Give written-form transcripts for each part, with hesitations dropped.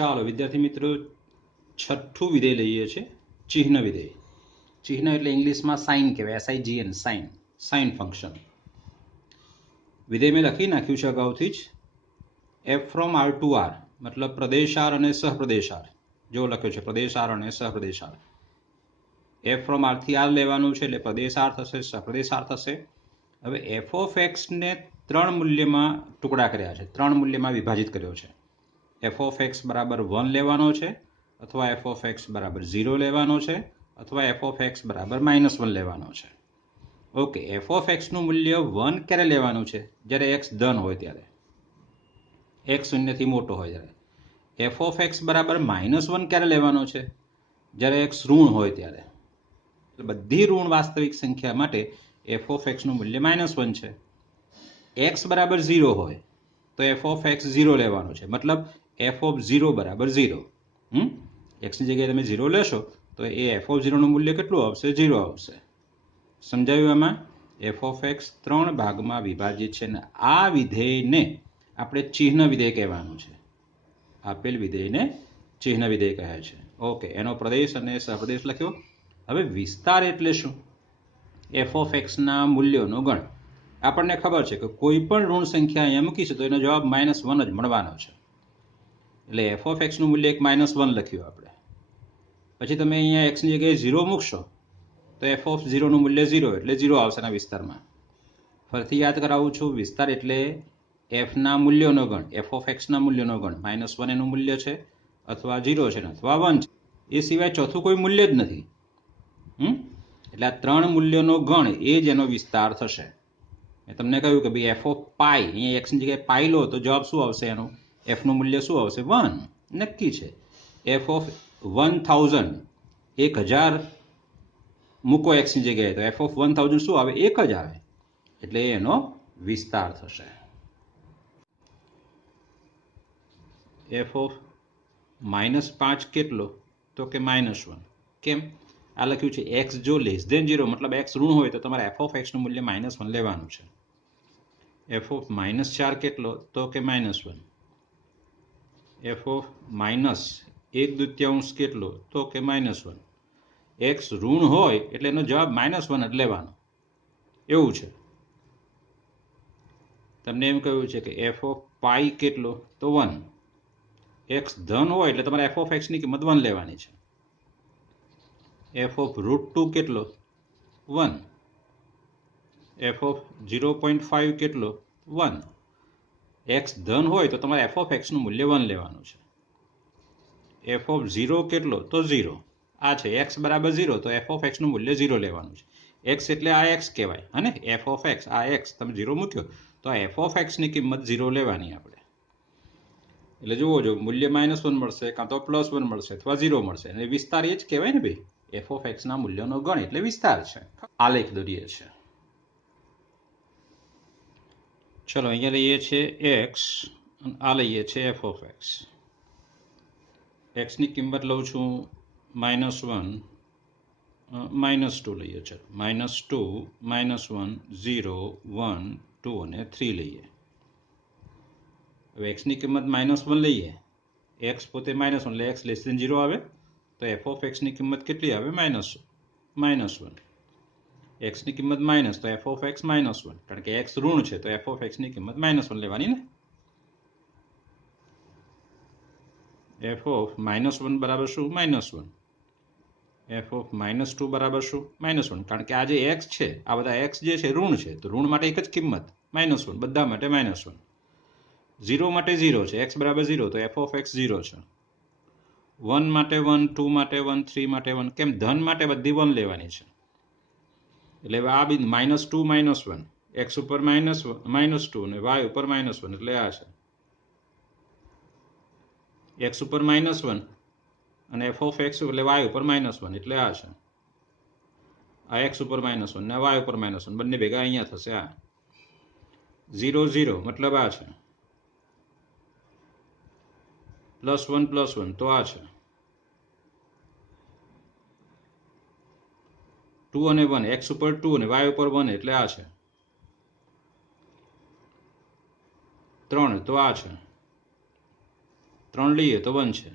ચાલો વિદ્યાર્થી મિત્રો, છઠ્ઠું વિધેય લઈએ છીએ, ચિહ્ન વિધેય. ચિહ્ન એટલે ઇંગ્લિશમાં સાઇન કહેવાય, SIGN, સાઇન, સાઇન ફંક્શન. વિધેય મેં લખી નાખ્યું છે અગાઉથી જ. F from R to R મતલબ પ્રદેશાર અને સહપ્રદેશાર. જો લખ્યું છે પ્રદેશાર અને સહપ્રદેશાર. F from R થી R લેવાનું છે એટલે પ્રદેશાર થશે, સહપ્રદેશાર થશે. હવે f of x ને ત્રણ મૂલ્યમાં ટુકડા કર્યા છે, ત્રણ મૂલ્યમાં વિભાજિત કર્યો છે. f of x બરાબર 1 લેવાનો છે, અથવા f of x બરાબર 0 લેવાનો છે, અથવા f of x બરાબર -1 લેવાનો છે. ઓકે, f of x નું મૂલ્ય 1 ક્યારે લેવાનું છે? જ્યારે x ધન હોય ત્યારે, x શૂન્યથી મોટો હોય ત્યારે. f of x બરાબર -1 ક્યારે લેવાનો છે? જ્યારે x ઋણ હોય ત્યારે. બધી ઋણ વાસ્તવિક સંખ્યા માટે f of x નું મૂલ્ય -1 છે. x બરાબર 0 હોય તો f of x 0 લેવાનો છે, મતલબ f of 0 બરાબર 0. x ની જગ્યાએ તમે 0 લેશો તો એ f of 0 નું મૂલ્ય કેટલું આવશે? 0 આવશે. સમજાયું? આમાં f of x 3 ભાગમાં વિભાજિત છે ને આ વિધેયને આપણે ચિહ્ન વિધેય કહેવાનું છે. આપેલ વિધેયને ચિહ્ન વિધેય કહે છે. ઓકે, એનો પ્રદેશ અને સહપ્રદેશ લખ્યો. હવે વિસ્તાર એટલે શું? f of x ના મૂલ્યોનો ગણ. આપણને ખબર છે કે કોઈ પણ ઋણ સંખ્યા અહીંયા મૂકી છે તો એનો જવાબ -1 જ મળવાનો છે. એટલે f of x નું મૂલ્ય એક -1 લખ્યું આપણે. પછી તમે અહીંયા x ની જગ્યાએ 0 મૂકશો તો f of 0 નું મૂલ્ય 0 એટલે 0 આવશે એના વિસ્તારમાં. ફરીથી યાદ કરાવું છું, વિસ્તાર એટલે f ના મૂલ્યોનો ગણ, f of x ના મૂલ્યોનો ગણ. -1 એનું મૂલ્ય છે, અથવા 0 છે, અથવા 1 છે. એ સિવાય ચોથું કોઈ મૂલ્ય જ નથી. એટલે આ ત્રણ મૂલ્યોનો ગણ એ જ એનો વિસ્તાર થશે. મેં તમને કહ્યું કે ભાઈ f of પાઈ, અહીંયા x ની જગ્યાએ પાઈ લો તો જવાબ શું આવશે એનો? f નું મૂલ્ય શું આવશે? 1. નક્કી છે. f of 1000, 1000 મૂકો x ની જગ્યાએ તો f of 1000 શું આવે? 1 જ આવે. એટલે એનો વિસ્તાર થશે. f of -5 કેટલો? તો કે -1. કેમ? આ લખ્યું છે x જો <0 મતલબ x ઋણ હોય તો તમારે f of x નું મૂલ્ય -1 લેવાનું છે. f of -4 કેટલો? તો કે -1. f of -1/2 કેટલો? તો કે -1. x ઋણ હોય એટલે એનો જવાબ -1 જ લેવાનો, એવું છે. તમને એમ કહ્યું છે કે f of પાઈ કેટલો? તો 1. x ધન હોય એટલે તમારે f of x ની કિંમત 1 લેવાની છે. f of √2 કેટલો? 1. f of 0.5 કેટલો? 1. x ધન હોય તો તમારે f of x નું મૂલ્ય 1 લેવાનું છે. f of 0 કેટલો? તો 0. આ છે x બરાબર 0 તો f of x નું મૂલ્ય 0 લેવાનું છે. x એટલે આ x કહેવાય, અને f of x, આ x તમે 0 મૂક્યો તો આ f of x ની કિંમત 0 લેવાની આપણે. એટલે જુઓ, જો મૂલ્ય -1 મળશે, કાં તો +1 મળશે, અથવા 0 મળશે. અને વિસ્તાર એ જ કહેવાય ને ભાઈ, f of x ના મૂલ્યોનો ગણ એટલે વિસ્તાર છે. આલેખ દોરીએ છે. ચલો, અહીંયા લઈએ છીએ x અને આ લઈએ છીએ f of x. x ની કિંમત લઉં છું -1, -2 લઈએ છે. -2, -1, 0, 1, 2 અને 3 લઈએ. હવે x ની કિંમત -1 લઈએ, x પોતે -1 એટલે x <0 આવે તો f of x ની કિંમત કેટલી આવે? -1. x ની કિંમત માઇનસ તો f of x -1, કારણ કે x ઋણ છે તો f of x ની કિંમત -1 લેવાની ને. f of -1 બરાબર શું? -1. f of -2 બરાબર શું? -1. કારણ કે આ જે x છે, આ બધા x જે છે ઋણ છે, તો ઋણ માટે એક જ કિંમત -1, બધા માટે -1. 0 માટે 0 છે, x બરાબર 0 તો f of x 0 છે. 1 માટે 1, 2 માટે 1, 3 માટે 1, કેમ? ધન માટે બધી 1 લેવાની છે. એટલે આ બી -2, -1, x ઉપર -2 અને y ઉપર -1, એટલે આ છે. x ઉપર -1 અને f of x એટલે y ઉપર -1, એટલે આ છે. આ x ઉપર -1 અને y ઉપર -1 બંને ભેગા અહીંયા થશે. આ 0, 0 મતલબ આ છે. +1, +1 તો આ છે. 2 અને 1, x ઉપર 2 અને y ઉપર 1 એટલે આ છે. 3 તો આ છે. 3 લઈએ તો 1 છે.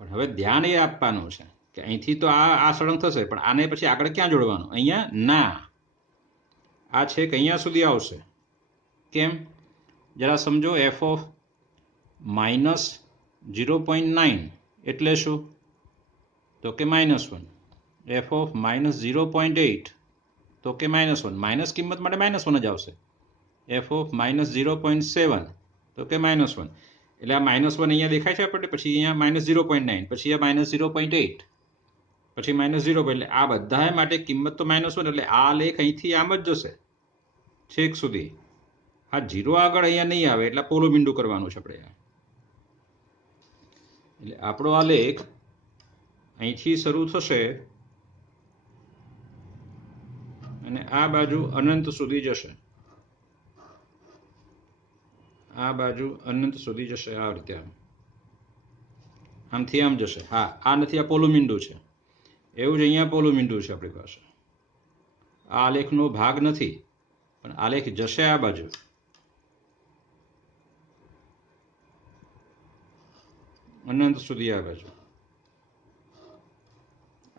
પણ હવે ધ્યાન એ આપવાનું છે કે અહીંથી તો આ સળંગ થશે, પણ આને પછી આગળ ક્યાં જોડવાનું? અહીંયા ના, આ છેક અહીંયા સુધી આવશે. કેમ? જરા સમજો. એફ ઓફ -0.9 એટલે શું? તો કે -1. એફ ઓફ -0.8 તો કે -1. માઇનસ કિંમત માટે -1 જ આવશે. એફ ઓફ -0.7 તો કે -1. એટલે આ -1 અહીંયા દેખાય છે આપણને, પછી અહીંયા -0.9, પછી આ -0.8, પછી -0. એટલે આ બધા માટે કિંમત તો -1. એટલે આ લેખ અહીંથી આમ જ જશે છેક સુધી. આ 0 આગળ અહીંયા નહીં આવે, એટલે પોલો બિંદુ કરવાનું છે આપણે. એટલે આપણો આ લેખ અહીંથી શરૂ થશે અને આ બાજુ અનંત સુધી જશે. આ બાજુ અનંત સુધી જશે. આ રીતે આમથી આમ જશે. હા, આ નથી, આ પોલું મીંડું છે. એવું જ અહીંયા પોલું મીંડું છે આપણી પાસે. આ આલેખનો ભાગ નથી, પણ આલેખ જશે આ બાજુ. અનંત સુધી આ બાજુ,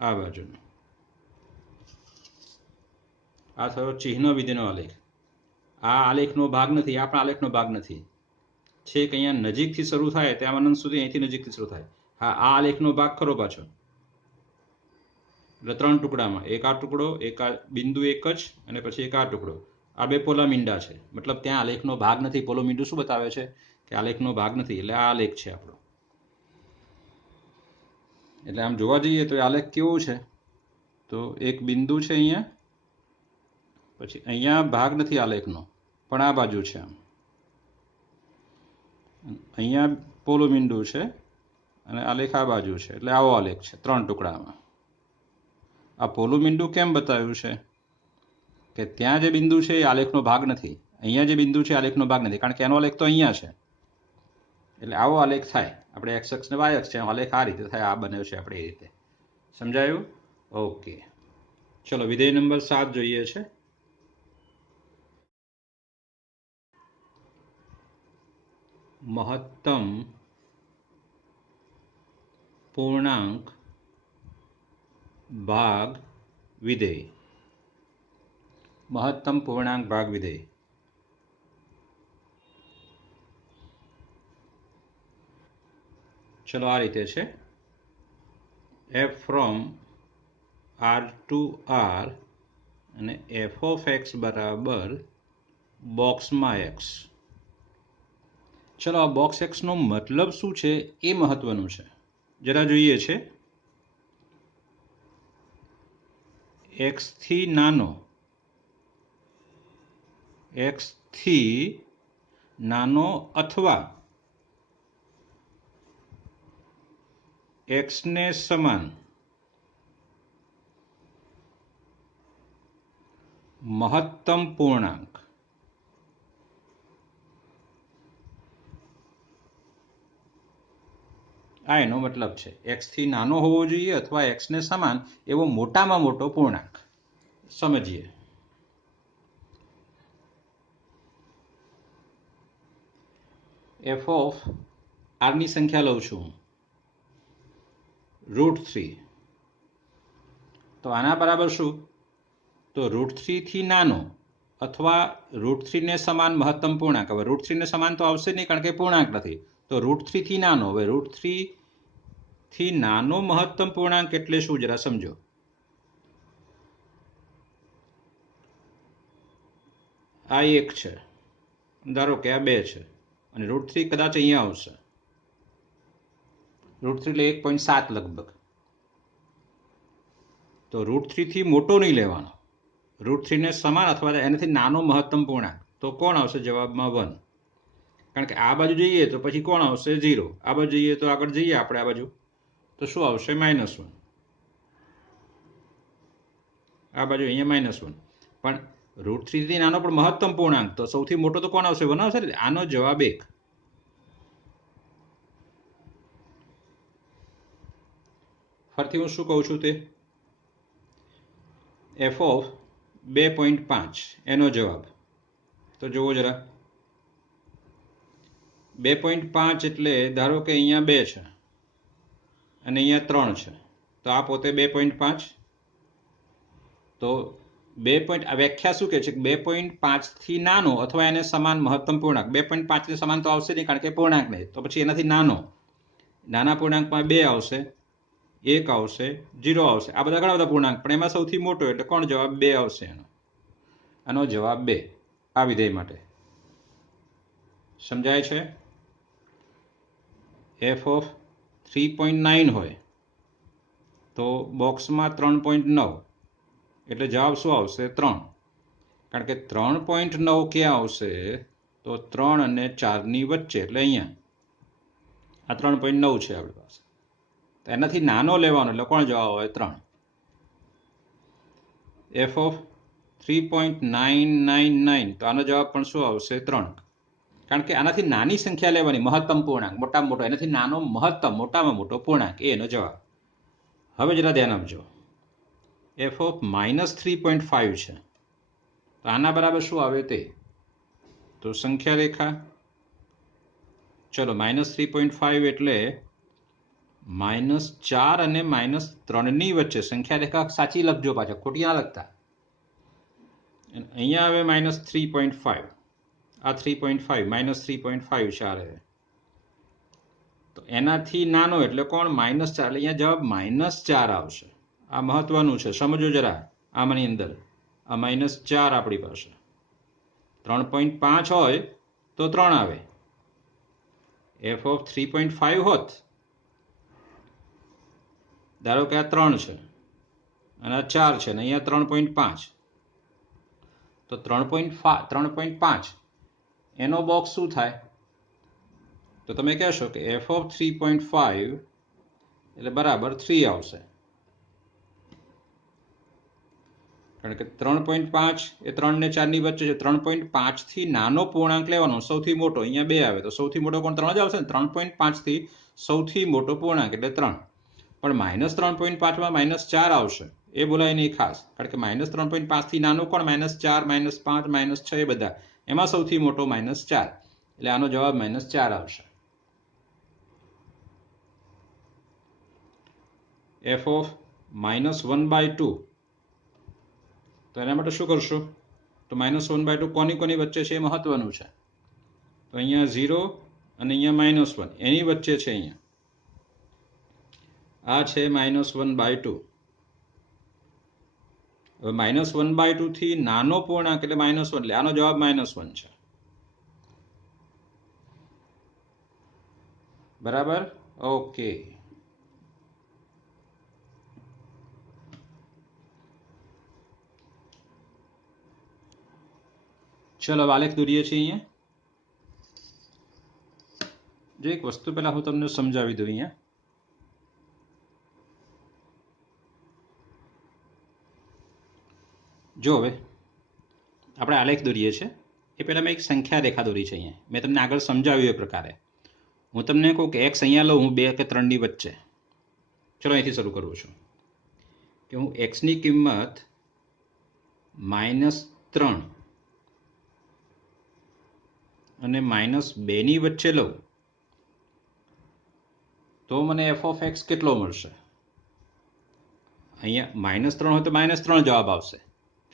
આ બાજુ. આ થયો ચિહ્ન વિધેયનો આલેખ. આ આલેખનો ભાગ નથી, આ પણ આલેખનો ભાગ નથી. છેક અહીંયા નજીકથી શરૂ થાય ત્યાં અનંત સુધી અહીંથી નજીકથી શરૂ થાય. હા, આ આલેખનો ભાગ ખરો પાછો. એટલે 3 ટુકડામાં, એક આ ટુકડો, એક આ બિંદુ એક જ, અને પછી એક આ ટુકડો. આ 2 પોલા મીંડા છે. મતલબ ત્યાં આલેખનો ભાગ નથી. પોલો મીંડું શું બતાવે છે? કે આલેખનો ભાગ નથી. એટલે આ આલેખ છે આપણો. એટલે આમ જોવા જઈએ તો આલેખ કેવો છે? તો એક બિંદુ છે અહીંયા, પછી અહીંયા ભાગ નથી આલેખનો, પણ આ બાજુ છે. આમ અહીંયા પોલું મીંડું છે અને આલેખ આ બાજુ છે. એટલે આવો આલેખ છે 3 ટુકડામાં. આ પોલું મીંડું કેમ બતાવ્યું છે? કે ત્યાં જે બિંદુ છે એ આલેખનો ભાગ નથી. અહીંયા જે બિંદુ છે આલેખનો ભાગ નથી, કારણ કે એનો આલેખ તો અહીંયા છે. એટલે આવો આલેખ થાય. આપણે એક્સ અક્ષ ને વાય અક્ષ છે, આલેખ આ રીતે થાય. આ બન્યો છે આપણે એ રીતે. સમજાયું? ઓકે, ચલો વિધેય નંબર 7 જોઈએ છે. મહત્તમ પૂર્ણાંક ભાગ વિધેય. મહત્તમ પૂર્ણાંક ભાગ વિધેય. ચલો આ રીતે છે. F from R to R અને એફ ઓફ એક્સ બરાબર બોક્સમાં એક્સ. ચલો આ બોક્સ એક્સનો મતલબ શું છે એ મહત્વનું છે. જરા જોઈએ છે. એક્સથી નાનો, એક્સથી નાનો અથવા એક્સને સમાન મહત્તમ પૂર્ણાંક. આ એનો મતલબ છે. એક્સથી નાનો હોવો જોઈએ અથવા એક્સને સમાન એવો મોટામાં મોટો પૂર્ણાંક. સમજીએ. એફ ઓફ આરની સંખ્યા લઉં છું √3. તો આના બરાબર શું? તો √3 થી નાનો અથવા √3 ને સમાન મહત્તમ પૂર્ણાંક. હવે √3 ને સમાન તો આવશે નહીં, કારણ કે પૂર્ણાંક નથી. તો √3 થી નાનો. હવે √3 થી નાનો મહત્તમ પૂર્ણાંક એટલે શું? જરા સમજો. આ 1 છે, ધારો કે આ 2 છે, અને √3 કદાચ અહીંયા આવશે. √3 એટલે 1.7 લગભગ. તો √3 થી મોટો નહીં લેવાનો, √3 ને સમાન અથવા એનાથી નાનો મહત્તમ પૂર્ણાંક. તો કોણ આવશે જવાબમાં? 1. કારણ કે આ બાજુ જઈએ તો પછી કોણ આવશે? 0. આ બાજુ જઈએ તો આગળ જઈએ આપણે આ બાજુ તો શું આવશે? -1. આ બાજુ અહીંયા -1. પણ √3 થી નાનો પણ મહત્તમ પૂર્ણાંક, તો સૌથી મોટો તો કોણ આવશે? 1 આવશે. આનો જવાબ 1. ફરીથી હું શું કહું છું તે એફ ઓફ 2.5 એનો જવાબ તો જુઓ જરા. 2.5 એટલે ધારો કે અહીંયા 2 છે અને અહીંયા 3 છે, તો આ પોતે 2.5. તો 2. આ વ્યાખ્યા શું કહે છે કે 2.5 થી નાનો અથવા એને સમાન મહત્તમ પૂર્ણાંક. 2.5 ને સમાન તો આવશે નહીં, કારણ કે પૂર્ણાંક નહીં. તો પછી એનાથી નાના પૂર્ણાંકમાં 2 આવશે, 1 આવશે, 0 આવશે. આ બધા ઘણા બધા પૂર્ણાંક, પણ એમાં સૌથી મોટો એટલે કોણ? જવાબ 2 આવશે. આનો જવાબ 2 આ વિધેય માટે. સમજાય છે? f(3.9) હોય તો બોક્સમાં 3.9 એટલે જવાબ શું આવશે? 3. કારણ કે 3.9 ક્યાં આવશે? તો 3 અને 4 ની વચ્ચે, એટલે અહીંયા આ 3.9 છે આપણી પાસે. તો એનાથી નાનો લેવાનો એટલે કોણ જવાબ આવે? 3. f(3.999) તો આનો જવાબ પણ શું આવશે? 3. કારણ કે આનાથી નાની સંખ્યા લેવાની, મહત્તમ પૂર્ણાંક, મોટામાં મોટો. એનાથી નાનો મહત્તમ, મોટામાં મોટો પૂર્ણાંક, એનો જવાબ. હવે જરા ધ્યાન આપજો. f(-3.5) છે, તો આના બરાબર શું આવે તે? તો સંખ્યા રેખા. ચલો, -3.5 એટલે -4 અને -3 ની વચ્ચે સંખ્યા રેખા સાચી લખજો, પાછા ખોટી ના લખતા. અહીંયા આવે -3.5, આ 3.5, -3.5 છે. તો એનાથી નાનો એટલે કોણ? -4. એટલે અહીંયા જવાબ -4 આવશે. આ મહત્વનું છે, સમજો જરા. આમાંની અંદર આ -4 આપણી પાસે. 3.5 હોય તો 3 આવે. f(3.5) હોત, ધારો કે આ 3 છે અને આ 4 છે, અને અહીંયા 3.5, તો 3.5 એનો બોક્સ શું થાય? તો તમે કહેશો કે f(3.5) એટલે બરાબર 3 આવશે. કારણ કે 3.5 એ 3 ને 4 ની વચ્ચે છે. 3.5 થી નાનો પૂર્ણાંક લેવાનો, સૌથી મોટો. અહીંયા 2 આવે તો સૌથી મોટો કોણ? 3 જ આવશે ને. 3.5 થી સૌથી મોટો પૂર્ણાંક એટલે 3. પણ -3.5 માં -4 આવશે, એ બોલાય નહીં ખાસ. કારણ કે -3.5 થી નાનો કોણ? -4, -5, -6 એ બધા. એમાં સૌથી મોટો -4, એટલે આનો જવાબ -4 આવશે. f(-1/2) તો એના માટે શું કરશું? તો -1/2 કોની વચ્ચે છે એ મહત્વનું છે. તો અહીંયા 0 અને અહીંયા -1 એની વચ્ચે છે. અહીંયા આ છે -1/2. હવે -1/2 થી નાનો પૂર્ણાંક એટલે -1, એટલે આનો જવાબ -1 છે. બરાબર? ઓકે. ચલો, આલેખ દોરીએ છીએ. અહીંયા જો એક વસ્તુ પહેલા હું તમને સમજાવી દઉં. અહીંયા જો, હવે આપણે આલેખ દોરીએ છીએ એ પહેલાં મેં એક સંખ્યા રેખા દોરી છે. અહીંયા મેં તમને આગળ સમજાવ્યું એ પ્રકારે. હું તમને કહું કે x અહીંયા લઉં હું 2 કે 3 ની વચ્ચે. ચલો, અહીંથી શરૂ કરું છું કે હું x ની કિંમત -3 અને -2 ની વચ્ચે લઉં તો મને f(x) કેટલો મળશે? અહીંયા -3 હોય તો -3 જવાબ આવશે.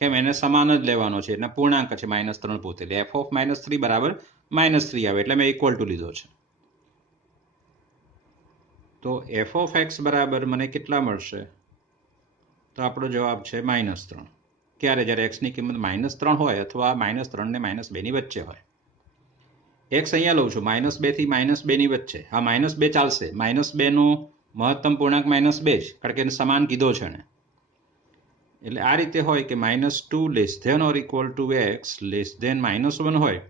કેમ? એને સમાન જ લેવાનો છે, એટલે પૂર્ણાંક છે -3 પોતે. એટલે f(-3) બરાબર -3 આવે, એટલે મેં ઇક્વલ ટુ લીધો છે. તો f(x) બરાબર મને કેટલા મળશે? તો આપણો જવાબ છે -3. ક્યારે? જ્યારે x ની કિંમત -3 હોય અથવા -3 ને -2 ની વચ્ચે હોય. x અહીંયા લઉં છું -2 થી -2 ની વચ્ચે. હા, -2 ચાલશે. -2 નો મહત્તમ પૂર્ણાંક -2 જ, કારણ કે એને સમાન કીધો છે ને. એટલે આ રીતે હોય કે -2 < x <-1 હોય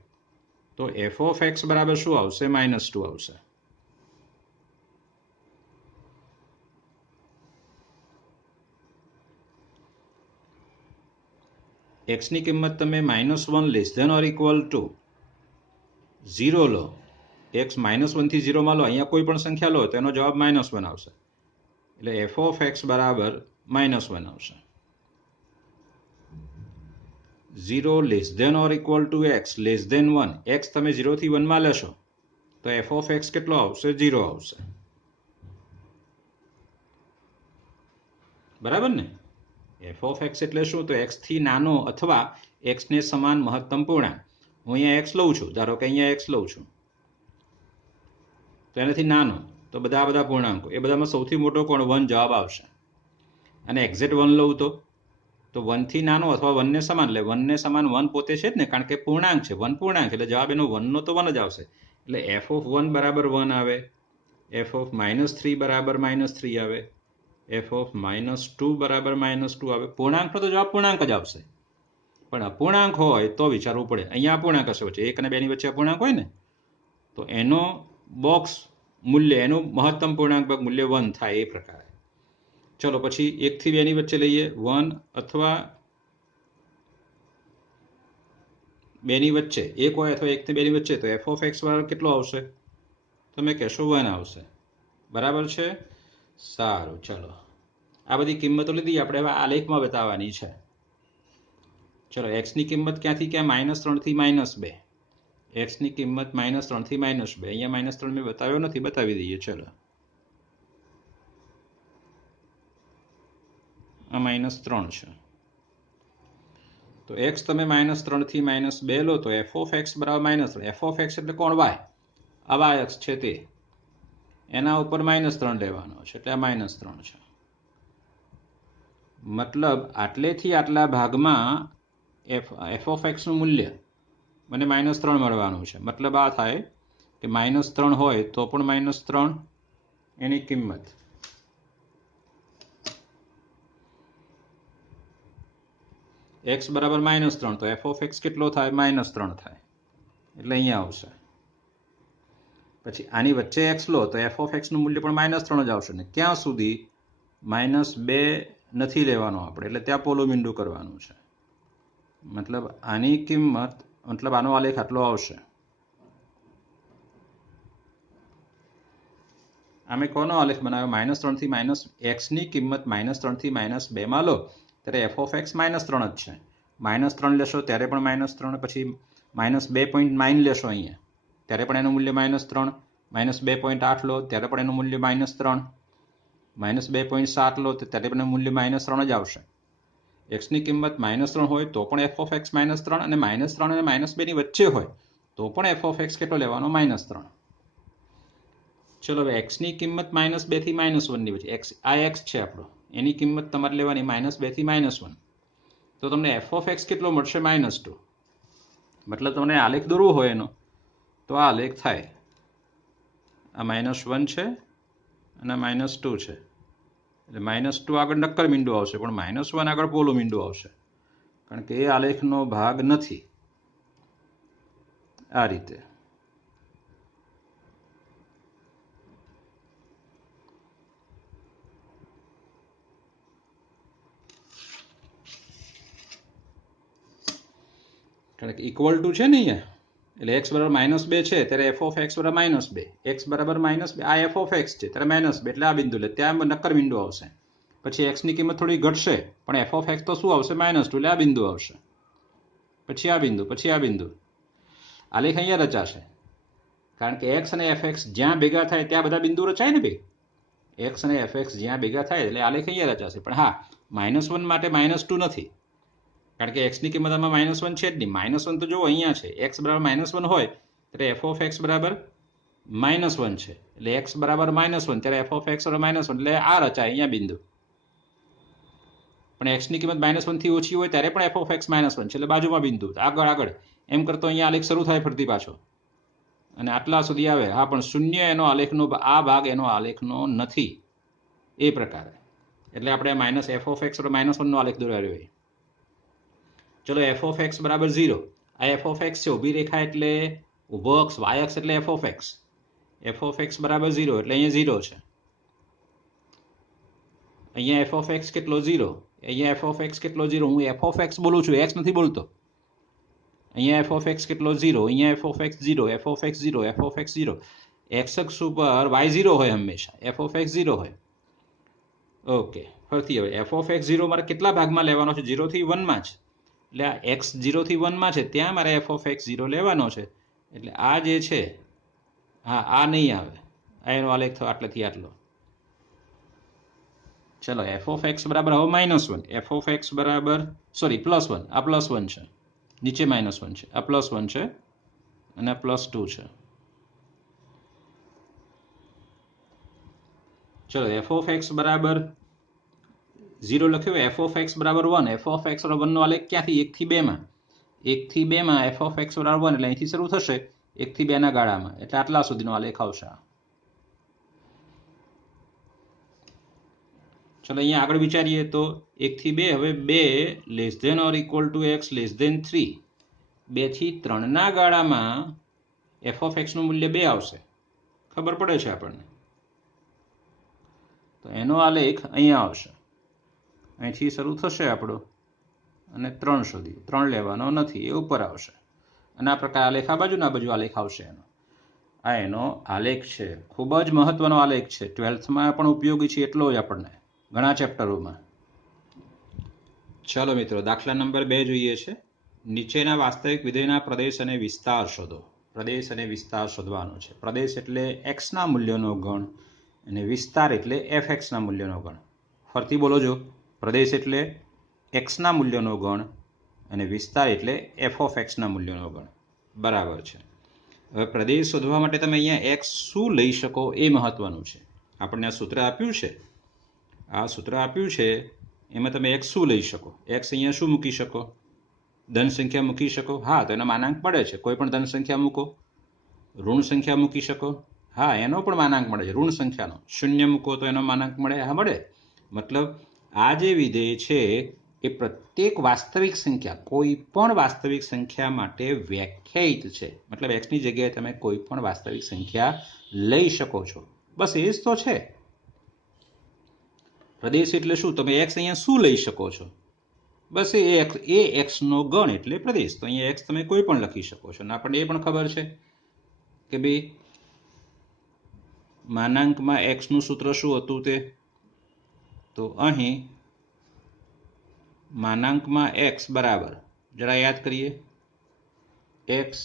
તો f(x) બરાબર શું આવશે? -2 આવશે. x ની કિંમત તમે -1 < 0 લો, x -1 થી 0 માં લો, અહીંયા કોઈ પણ સંખ્યા લો તો એનો જવાબ -1 આવશે. એટલે f(x) બરાબર -1 આવશે. 0 < x <-1, x તમે 0 થી 1 માં લેશો તો એફ ઓફ એક્સ કેટલો આવશે? 0 આવશે. બરાબર ને? એફ ઓફ એક્સ એટલે શું? તો એક્સ થી નાનો અથવા એક્સ ને સમાન મહત્તમ પૂર્ણાંક. હું અહીંયા એક્સ લઉં છું, ધારો કે અહીંયા એક્સ લઉં છું, તો એનાથી નાનો તો બધા પૂર્ણાંકો, એ બધામાં સૌથી મોટો કોણ? 1 જવાબ આવશે. અને એક્ઝેક્ટ 1 લઉં તો 1 થી નાનો અથવા 1 ને સમાન, એટલે 1 ને સમાન 1 પોતે છે જ ને, કારણ કે પૂર્ણાંક છે, 1 પૂર્ણાંક, એટલે જવાબ એનો 1 નો તો 1 જ આવશે. એટલે એફ ઓફ 1 બરાબર 1 આવે, એફ ઓફ -3 બરાબર -3 આવે, એફ ઓફ -2 બરાબર -2 આવે. પૂર્ણાંકનો તો જવાબ પૂર્ણાંક જ આવશે. પણ અપૂર્ણાંક હોય તો વિચારવું પડે. અહીંયા અપૂર્ણાંક હશે વચ્ચે, 1 અને 2 ની વચ્ચે અપૂર્ણાંક હોય ને, તો એનો બોક્સ મૂલ્ય, એનું મહત્તમ પૂર્ણાંક ભાગ મૂલ્ય 1 થાય, એ પ્રકારે. ચલો પછી 1 થી 2 ની વચ્ચે લઈએ, 1 અથવા 2 ની વચ્ચે 1 હોય અથવા 1 થી 2 ની વચ્ચે, તો એફ ઓફ એક્સ બરાબર કેટલો આવશે? તમે કહેશો 1 આવશે. બરાબર છે? સારું, ચલો આ બધી કિંમતો લીધી, આપણે હવે આલેખમાં બતાવવાની છે. ચલો એક્સની કિંમત ક્યાંથી ક્યાં? -3 થી -2. એક્સની કિંમત -3 થી -2. અહીંયા -3 મેં બતાવ્યો નથી, બતાવી દઈએ. ચલો આ -3 છે. તો એક્સ તમે -3 થી -2 લો તો એફ ઓફ એક્સ બરાબર -3. એફ ઓફ એક્સ એટલે કોણ? વાય. આવા એક્સ છે તે, એના ઉપર -3 લેવાનો છે, એટલે આ -3 છે. મતલબ આટલેથી આટલા ભાગમાં એફ ઓફ એક્સનું મૂલ્ય મને -3 મળવાનું છે. મતલબ આ થાય કે -3 હોય તો પણ -3 એની કિંમત, એક્સ બરાબર -3, તો એફ ઓફ એક્સ કેટલો થાય? -3 થાય, એટલે અહીંયા આવશે. પછી આની વચ્ચે એક્સ લો તો એફ ઓફ એક્સનું મૂલ્ય પણ -3 જ આવશે ને. ક્યાં સુધી? -2 નથી લેવાનો આપણે, એટલે ત્યાં પોલું મીંડું કરવાનું છે. મતલબ આની કિંમત, મતલબ આનો આલેખ આટલો આવશે. અમે કોનો આલેખ બનાવ્યો? -3 થી એક્સની કિંમત -3 થી -2 માં લો ત્યારે એફ ઓફ એક્સ -3 જ છે. -3 લેશો ત્યારે પણ -3, પછી -2.9 લેશો અહીંયા ત્યારે પણ એનું મૂલ્ય -3, -2.8 લો ત્યારે પણ એનું મૂલ્ય -3, -2.7 લો ત્યારે પણ મૂલ્ય -3 જ આવશે. એક્સની કિંમત -3 હોય તો પણ એફ ઓફ એક્સ -3, અને -3 અને -2 ની વચ્ચે હોય તો પણ એફ ઓફ એક્સ કેટલો લેવાનો? -3. ચલો હવે એક્સની કિંમત -2 થી -1 ની વચ્ચે, એક્સ આ એક્સ છે આપણો, એની કિંમત તમારે લેવાની -2 થી -1, તો તમને એફ ઓફ એક્સ કેટલો મળશે? -2. મતલબ તમને આલેખ દોરવો હોય એનો, તો આ આલેખ થાય. આ -1 છે અને -2 છે, એટલે -2 આગળ નક્કર મીંડું આવશે, પણ -1 આગળ પોલું મીંડું આવશે, કારણ કે એ આલેખનો ભાગ નથી. આ રીતે. કારણ કે ઇક્વલ ટુ છે ને અહીંયા, એટલે એક્સ બરાબર -2 છે ત્યારે એફ ઓફ એક્સ બરાબર -2, એક્સ બરાબર -2, આ એફ ઓફ એક્સ છે ત્યારે -2, એટલે આ બિંદુ, એટલે ત્યાં નક્કર બિંદુ આવશે. પછી એક્સની કિંમત થોડી ઘટશે, પણ એફ ઓફ એક્સ તો શું આવશે? -2, એટલે આ બિંદુ આવશે. પછી આ બિંદુ, પછી આ બિંદુ. આલેખ અહીંયા રચાશે, કારણ કે એક્સ અને એફ એક્સ જ્યાં ભેગા થાય ત્યાં બધા બિંદુ રચાય ને ભાઈ. એક્સ અને એફ એક્સ જ્યાં ભેગા થાય એટલે આલેખ અહીંયા રચાશે. પણ હા, -1 માટે -2 નથી, કારણ કે એક્સની કિંમત આમાં -1 છે જ નહીં. -1 તો જુઓ અહીંયા છે, એક્સ બરાબર -1 હોય ત્યારે એફ ઓફ એક્સ બરાબર -1 છે, એટલે એક્સ બરાબર -1 ત્યારે એફ ઓફ એક્સ બરાબર -1, એટલે આ રચાય અહીંયા બિંદુ. પણ એક્સની કિંમત -1 થી ઓછી હોય ત્યારે પણ એફ ઓફ એક્સ -1 છે, એટલે બાજુમાં બિંદુ, આગળ આગળ એમ કરતો અહીંયા આલેખ શરૂ થાય ફરતી પાછો, અને આટલા સુધી આવે. હા, પણ શૂન્ય એનો આલેખનો, આ ભાગ એનો આલેખનો નથી, એ પ્રકારે. એટલે આપણે એફ ઓફ એક્સ -1 નો આલેખ દોરાવ્યો હોય. ચલો એફ ઓફ એક્સ બરાબર 0. આ એફ ઓફ એક્સ છે, ઊભી રેખા એટલે ઊભો અક્ષ, વાય અક્ષ એટલે f of x. F of X બરાબર 0, એટલે અહીંયા 0 છે. અહીંયા એફ ઓફ એક્સ કેટલો? 0. અહીંયા એફ ઓફ એક્સ કેટલો? 0. હું એફ ઓફ એક્સ બોલું છું, એક્સ નથી બોલતો. અહીંયા એફ ઓફ એક્સ કેટલો? 0. અહીંયા F of x 0, F of x 0, F of x 0. X અક્ષ ઉપર વાય 0 હોય હંમેશા, એફ ઓફ એક્સ 0 હોય. ઓકે, ફરીથી હવે એફ ઓફ એક્સ 0 મારે કેટલા ભાગમાં લેવાનો છે? 0 થી 1 માં જ. એટલે આ એક્સ 0 થી 1 માં છે ત્યાં મારે એફ ઓફ એક્સ 0 લેવાનો છે, એટલે આ જે છે હા, આ નહીં આવે, આ એનો આલેખ થયો આટલેથી આટલો. ચલો એફ ઓફ એક્સ બરાબર હવે -1, એફ ઓફ એક્સ બરાબર સોરી +1, આ +1 છે, નીચે -1 છે, આ +1 છે અને આ +2 છે. ચલો એફ ઓફ એક્સ બરાબર 0 લખ્યું, એફ ઓફ એક્સ બરાબર 1, એફ ઓફ એક્સ બરાબર 1 નો આલેખ ક્યાંથી 1 થી 2 માં, 1 થી 2 માં એફ ઓફ એક્સ બરાબર 1 એટલે અહીંથી શરૂ થશે 1 થી 2 ના ગાળામાં, એટલે આટલા સુધીનો આલેખ આવશે. ચલો અહીંયા આગળ વિચારીએ તો 1 થી 2, હવે 2 less than or equal to x less than 3, 2 થી 3 ના ગાળામાં એફ ઓફ એક્સ નું મૂલ્ય 2 આવશે, ખબર પડે છે આપણને. તો એનો આલેખ અહીંયા આવશે, અહીંથી શરૂ થશે આપણો અને 3 સુધી, 3 લેવાનો નથી, એ ઉપર આવશે અને આ પ્રકાર આલેખ આ બાજુ આલેખ આવશે એનો. આ એનો આલેખ છે, ખૂબ જ મહત્વનો આલેખ છે, 12થમાં પણ ઉપયોગી છે એટલો જ આપણને ઘણા ચેપ્ટરોમાં. ચાલો મિત્રો, દાખલા નંબર 2 જોઈએ છે. નીચેના વાસ્તવિક વિધેયના પ્રદેશ અને વિસ્તાર શોધો. પ્રદેશ અને વિસ્તાર શોધવાનો છે. પ્રદેશ એટલે એક્સના મૂલ્યનો ગણ અને વિસ્તાર એટલે એફ એક્સના મૂલ્યનો ગણ. ફરતી બોલો જો, પ્રદેશ એટલે એક્સના મૂલ્યનો ગણ અને વિસ્તાર એટલે એફ ઓફ એક્સના મૂલ્યનો ગણ. બરાબર છે. હવે પ્રદેશ શોધવા માટે તમે અહીંયા એક્સ શું લઈ શકો એ મહત્વનું છે. આપણને આ સૂત્ર આપ્યું છે, એમાં તમે એક્સ શું લઈ શકો? એક્સ અહીંયા શું મૂકી શકો? ધન સંખ્યા મૂકી શકો? હા, તો એનો માનાંક મળે છે, કોઈ પણ ધન સંખ્યા મૂકો. ઋણ સંખ્યા મૂકી શકો? હા, એનો પણ માનાંક મળે છે, ઋણ સંખ્યાનો. શૂન્ય મૂકો તો એનો માનાંક મળે? હા, મળે. મતલબ આ જે વિધેય છે એ પ્રત્યેક વાસ્તવિક સંખ્યા, કોઈ પણ વાસ્તવિક સંખ્યા માટે વ્યાખ્યાયિત છે. મતલબ એક્સની જગ્યાએ તમે કોઈ પણ વાસ્તવિક સંખ્યા લઈ શકો છો. બસ એ જ તો છે. પ્રદેશ એટલે શું? તમે એક્સ અહીંયા શું લઈ શકો છો? બસ એ એક્સનો ગણ એટલે પ્રદેશ. તો અહીંયા એક્સ તમે કોઈ પણ લખી શકો છો. અને આપણને એ પણ ખબર છે કે ભાઈ માનાંકમાં એક્સનું સૂત્ર શું હતું તે? તો અહીં માનાંકમાં એક્સ બરાબર, જરા યાદ કરીએ, એક્સ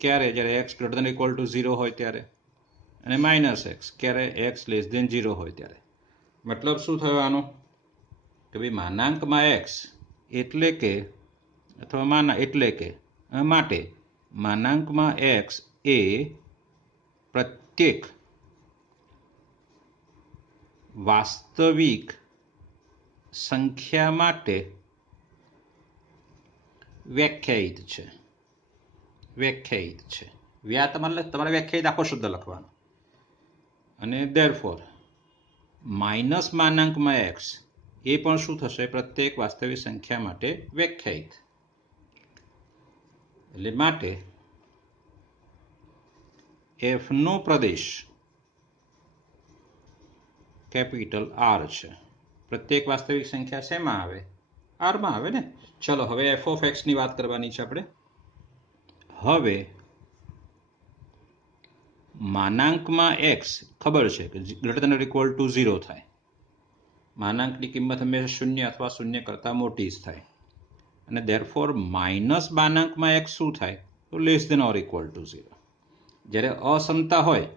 ક્યારે? જ્યારે x greater than or two 0 હોય ત્યારે, અને -x ક્યારે? એક્સ લેસ ધેન 0 હોય ત્યારે. મતલબ શું થયો આનો? કે ભાઈ માનાંકમાં એક્સ એટલે કે માટે માનાંકમાં એક્સ એ પ્રત્યેક વાસ્તવિક સંખ્યા માટે વ્યાખ્યાયિત છે. તમારે વ્યાખ્યાયિત આખો શબ્દ લખવાનો. અને ધેરફોર માઇનસ માનાંકમાં એક્સ એ પણ શું થશે? પ્રત્યેક વાસ્તવિક સંખ્યા માટે વ્યાખ્યાયિત. એટલે માટે એફ નો પ્રદેશ કેપિટલ આર છે. પ્રત્યેક વાસ્તવિક સંખ્યા શેમાં આવે? આરમાં આવે ને. ચલો હવે એફ ઓફ એક્સ ની વાત કરવાની છે આપણે. હવે માનાંકમાં એક્સ ખબર છે કે greater than or equal two 0 થાય. માનાંકની કિંમત હંમેશા 0 અથવા 0 કરતા મોટી જ થાય. અને ધેરફોર માઇનસ માનાંકમાં એક્સ શું થાય? તો less than or equal two 0. જ્યારે અસમતા હોય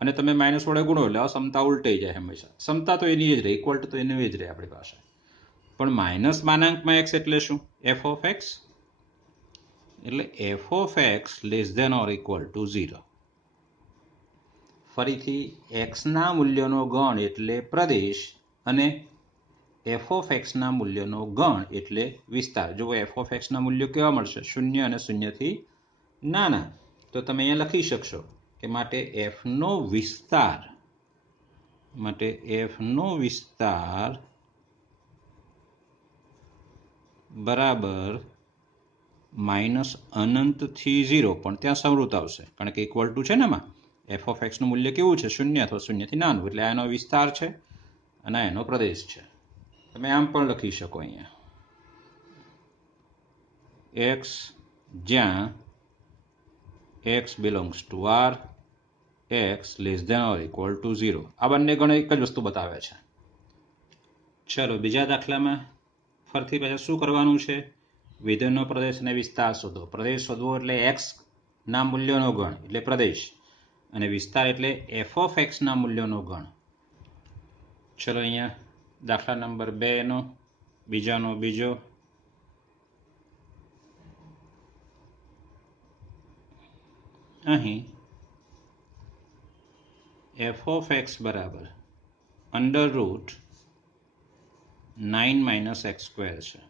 અને તમે માઇનસ વડે ગુણો એટલે અસમતા ઉલટાઈ જાય હંમેશા. સમતા તો એની જ રહે, ઇક્વલ ટુ તો એની જ રહે આપણી પાસે. પણ માઇનસ માનાંકમાં એક્સ એટલે શું? F of x. એટલે f of x less than or equal two 0. ફરીથી એક્સના મૂલ્યનો ગણ એટલે પ્રદેશ અને એફ ઓફ એક્સના મૂલ્યનો ગણ એટલે વિસ્તાર. જો એફ ઓફ એક્સના મૂલ્યો કેવા મળશે? 0 અને 0 થી નાના. તો તમે અહીંયા લખી શકશો કે માટે એફનો વિસ્તાર બરાબર માઇનસ અનંત થી 0, પણ ત્યાં સમૃદ્ધ આવશે કારણ કે ઇક્વલ ટુ છે ને એમાં. એફ ઓફ એક્સનું મૂલ્ય કેવું છે? 0 અથવા 0 થી નાનું, એટલે આનો વિસ્તાર છે અને એનો પ્રદેશ છે. તમે આમ પણ લખી શકો અહીંયા, એક્સ જ્યાં x belongs to R, x less than or equal two 0. આ બંને ગણ એક જ વસ્તુ બતાવે છે. ચલો બીજા દાખલામાં ફરીથી પાછા શું કરવાનું છે? વિધેયનો પ્રદેશ અને વિસ્તાર શોધો. પ્રદેશ શોધવો એટલે એક્સ ના મૂલ્યનો ગણ એટલે પ્રદેશ, અને વિસ્તાર એટલે એફ ઓફ એક્સના મૂલ્યોનો ગણ. ચલો અહીંયા દાખલા નંબર 2નો બીજાનો બીજો. અહીં એફ ઓફ એક્સ બરાબર √9 - x² છે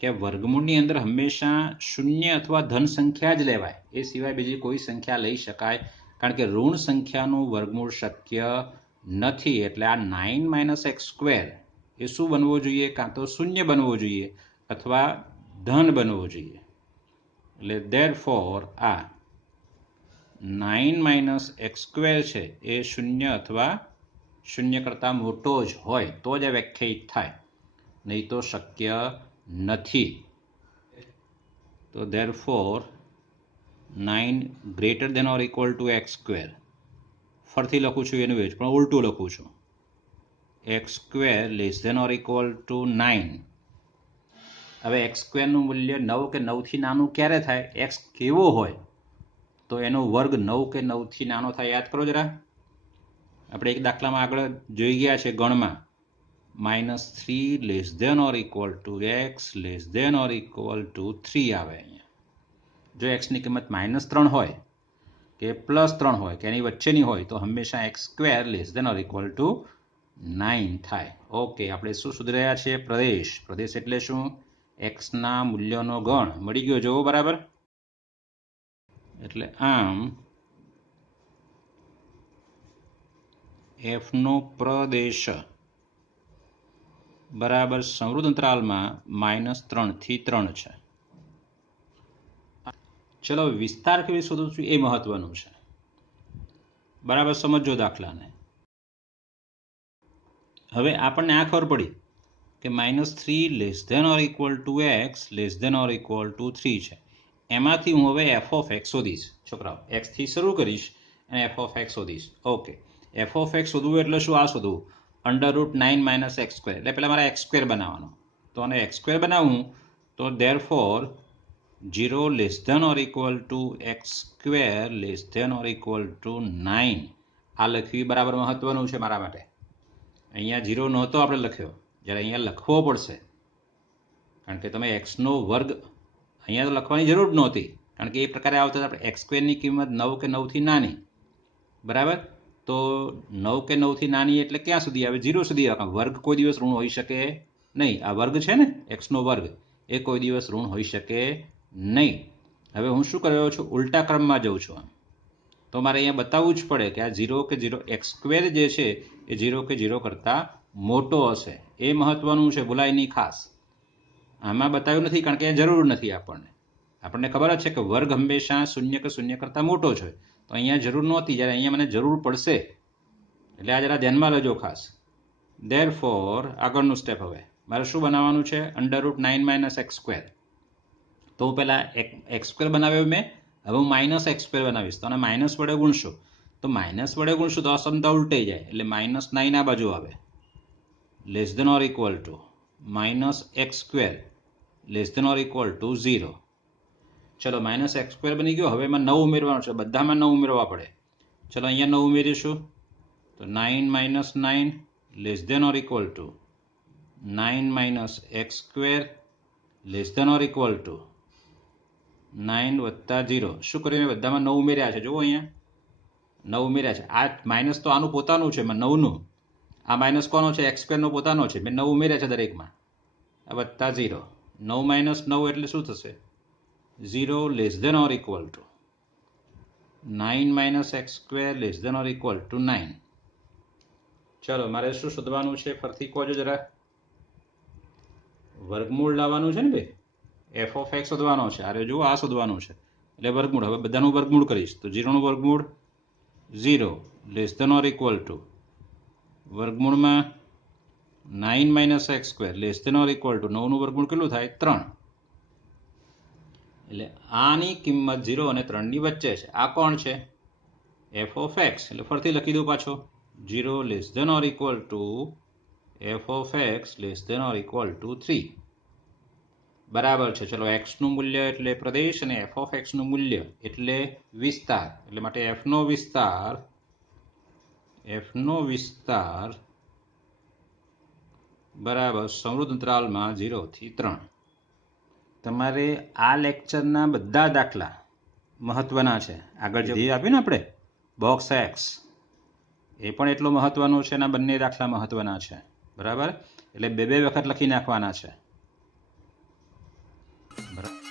કે વર્ગમૂળની અંદર હંમેશા શૂન્ય અથવા ધન સંખ્યા જ લેવાય, એ સિવાય બીજી કોઈ સંખ્યા લઈ શકાય, કારણ કે ઋણ સંખ્યાનું વર્ગમૂળ શક્ય નથી. એટલે આ 9 - x² એ શું બનવો જોઈએ? કાં તો શૂન્ય બનવો જોઈએ અથવા ધન બનવો જોઈએ. એટલે therefore આ 9 - x² છે એ શૂન્ય અથવા શૂન્ય કરતાં મોટો જ હોય તો જ આ વ્યાખ્યાયિત થાય, નહીં તો શક્ય નથી. તો therefore 9 > x². ફરીથી લખું છું એનું જ, પણ ઉલટું લખું છું. x² <= 9. હવે x² નું મૂલ્ય 9 કે 9થી નાનું ક્યારે થાય? x કેવો હોય તો એનો વર્ગ 9 કે 9થી નાનો થાય? યાદ કરો જરા. આપણે એક દાખલામાં આગળ જોઈ ગયા છે ગણમાં, -3 <= x <= 3 આવે. અહીંયા જો x ની કિંમત -3 હોય કે +3 હોય કે એની વચ્ચેની હોય તો હંમેશા x² <= 9 થાય. ઓકે, આપણે શું શોધી રહ્યા છીએ? પ્રદેશ. પ્રદેશ એટલે શું? એક્સના મૂલ્યોનો ગણ. મળી ગયો જોવો બરાબર. એટલે આમ f નો પ્રદેશ બરાબર સંવૃત અંતરાલમાં -3 થી 3 છે. ચલો વિસ્તાર કેવી શોધું છું એ મહત્વનું છે. બરાબર સમજો દાખલાને. હવે આપણને આ ખબર પડી કે -3 <= x <= 3 છે. એમાંથી હું હવે f ઓફ x શોધીશ. છોકરાઓ, x થી શરૂ કરીશ અને f ઓફ x શોધીશ. ઓકે, f ઓફ x શોધવું એટલે શું? આ શોધવું √9 - x². એટલે પહેલાં મારે x² બનાવવાનો. તો આને x² બનાવવું તો therefore 0 <= x² <= 9. આ લખવી બરાબર મહત્વનું છે મારા માટે. અહીંયા 0 નહોતો આપણે લખ્યો, જ્યારે અહીંયા લખવો પડશે, કારણ કે તમે x નો વર્ગ અહીંયા તો લખવાની જરૂર નહોતી, કારણ કે એ પ્રકારે આવતા આપણે x² ની કિંમત 9 કે 9થી નાની. બરાબર. તો 9 કે 9થી નાની એટલે ક્યાં સુધી આવે? 0 સુધી આવે. વર્ગ કોઈ દિવસ ઋણ હોઈ શકે નહીં. આ વર્ગ છે ને, x નો વર્ગ, એ કોઈ દિવસ ઋણ હોઈ શકે નહીં. હવે હું શું કરી રહ્યો છું? ઉલટા ક્રમમાં જઉં છું. તો મારે અહીંયા બતાવવું જ પડે કે આ 0 કે 0 x² જે છે એ 0 કે 0 કરતાં મોટો હશે. એ મહત્વનું છે, ભૂલાય નહીં ખાસ. આમાં બતાવ્યું નથી કારણ કે એ જરૂર નથી. આપણને ખબર જ છે કે વર્ગ હંમેશા 0 કે 0 કરતાં મોટો છે. તો અહીંયા જરૂર નહોતી, જ્યારે અહીંયા મને જરૂર પડશે. એટલે આ જરા ધ્યાનમાં લેજો ખાસ. therefore આગળનું સ્ટેપ હવે મારે શું બનાવવાનું છે? √9 - x². તો હું પહેલાં x² બનાવ્યો મેં, હવે હું -x² બનાવીશ. તો આને માઇનસ વડે ગુણશું. તો માઇનસ વડે ગુણશું તો આ સમતા ઉલટાઈ જાય, એટલે -9 આ બાજુ આવે. <= -x² <= 0. ચલો -x² બની ગયો. હવે એમાં 9 ઉમેરવાનું છે. બધામાં 9 ઉમેરવા પડે. ચલો અહીંયા 9 ઉમેરીશું. તો 9 - 9 <= 9 - x² <= 9 + 0. શું કર્યું? બધામાં 9 ઉમેર્યા છે. જુઓ અહીંયા 9 ઉમેર્યા છે. આ માઇનસ તો આનું પોતાનું છે, 9નું. આ માઇનસ કોનો છે? x² નો પોતાનો છે. મેં 9 ઉમેર્યા છે દરેકમાં. આ +0. 9 - 9 એટલે શું થશે? 0 <= 9 - x² <= 9. ચલો મારે શું શોધવાનું છે? ફરીથી કહો જરા. વર્ગમૂળ લાવવાનું છે ને ભાઈ. f ઓફ x શોધવાનો છે. અરે જુઓ, આ શોધવાનું છે. એટલે વર્ગમૂળ. હવે બધાનું વર્ગમૂળ કરીશ તો 0 નું વર્ગમૂળ 0 <= વર્ગમૂળમાં 9 - x² <= 9 નું વર્ગમૂળ કેટલું થાય? 3. એટલે આની કિંમત 0 અને 3 ની વચ્ચે છે. આ કોણ છે? f of x. એટલે ફરીથી લખી દઉં પાછો. 0 <= f ઓફ x <= 3. બરાબર છે. ચલો એક્સનું મૂલ્ય એટલે પ્રદેશ અને એફ ઓફ એક્સનું મૂલ્ય એટલે વિસ્તાર. એટલે માટે એફનો વિસ્તાર બરાબર સમૃદ્ધ અંતરાલમાં 0 થી 3. તમારે આ લેક્ચરના બધા દાખલા મહત્વના છે. આગળ જે આપ્યું ને આપણે બોક્સ એક્સ એ પણ એટલો મહત્વનો છે અને બંને દાખલા મહત્વના છે. બરાબર, એટલે બે વખત લખી નાખવાના છે. બરાબર.